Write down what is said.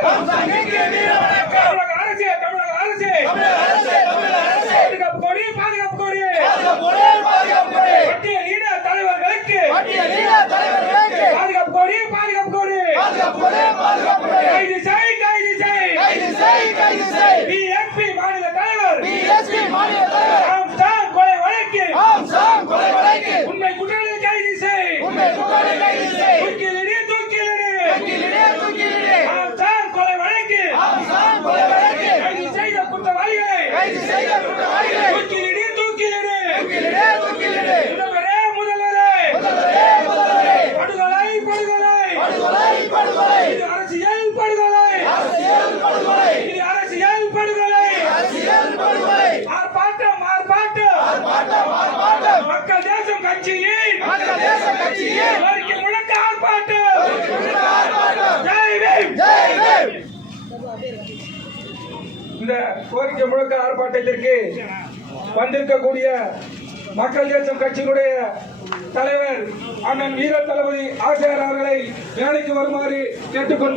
உண்மை குற்றங்களை கைது செய். கொலை வழக்கு கைது செய்த குற்றவாளிகளை தூக்கிலிடு. முதல்வரே படுகொலை இது அரசியல் படுகொலை. ஆர்ப்பாட்டம் மக்கள் தேசம் கட்சியின் கோரிக்கை முழக்க ஆர்ப்பாட்டம். ஜெய் பீம். இந்த கோரிக்கை முழக்க ஆர்ப்பாட்டத்திற்கு வந்திருக்கக்கூடிய மக்கள் தேசம் கட்சியினுடைய தலைவர் அண்ணன் வீர தளபதி ஆசிரியர் அவர்களை வேலைக்கு வருமாறு கேட்டுக்கொண்டு